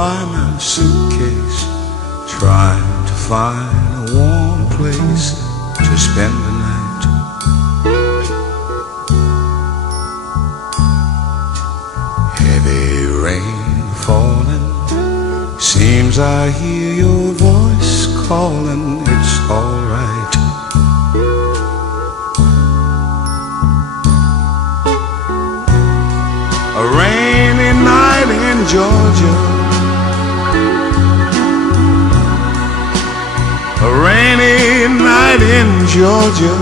by my suitcase, trying to find a warm place to spend the night. Heavy rain falling, seems I hear your voice calling. It's alright. A rainy night in Georgia, a rainy night in Georgia.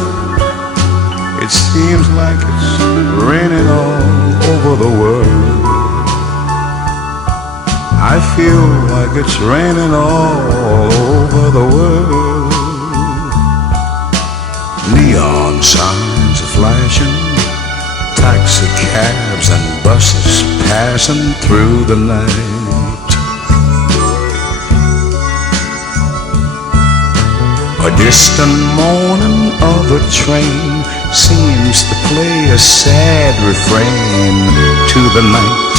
It seems like it's raining all over the world. I feel like it's raining all over the world. Neon signs are flashing, taxi cabs and buses passing through the night. A distant moaning of a train seems to play a sad refrain to the night.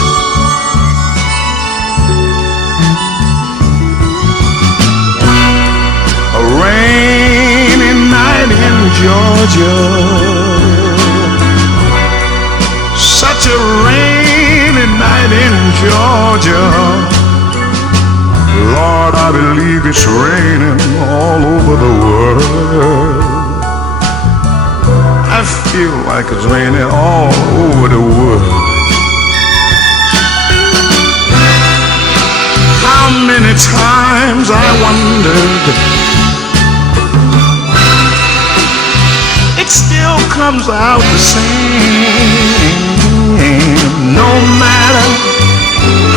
A rainy night in Georgia, such a rainy night in Georgia. Lord, I believe it's raining all over the world. I feel like it's raining all over the world. How many times I wondered, it still comes out the same. No matter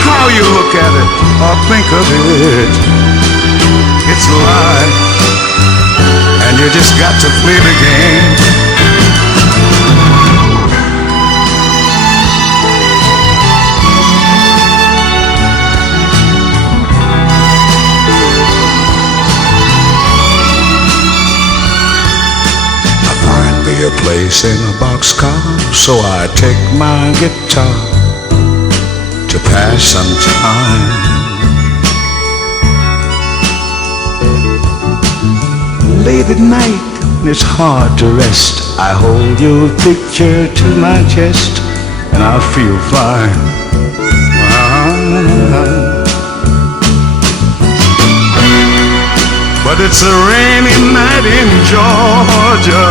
how you look at it or think of it, it's life, and you just got to play the game. I find me a place in a boxcar, so I take my guitar to pass some time. Late at night, it's hard to rest. I hold your picture to my chest, and I feel fine. But it's a rainy night in Georgia.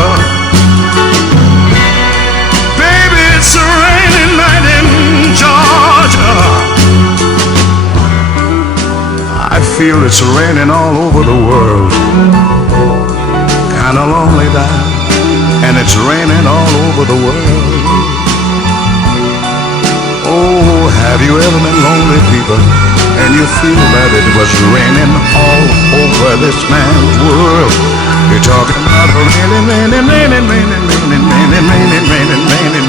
Baby, it's a rainy night in Georgia. I feel it's raining all over the world. Kinda lonely now, and it's raining all over the world. Oh, have you ever been lonely, people, and you feel that it was raining all over this man's world? You're talking about raining, raining, raining, raining, raining, raining, raining, raining, raining,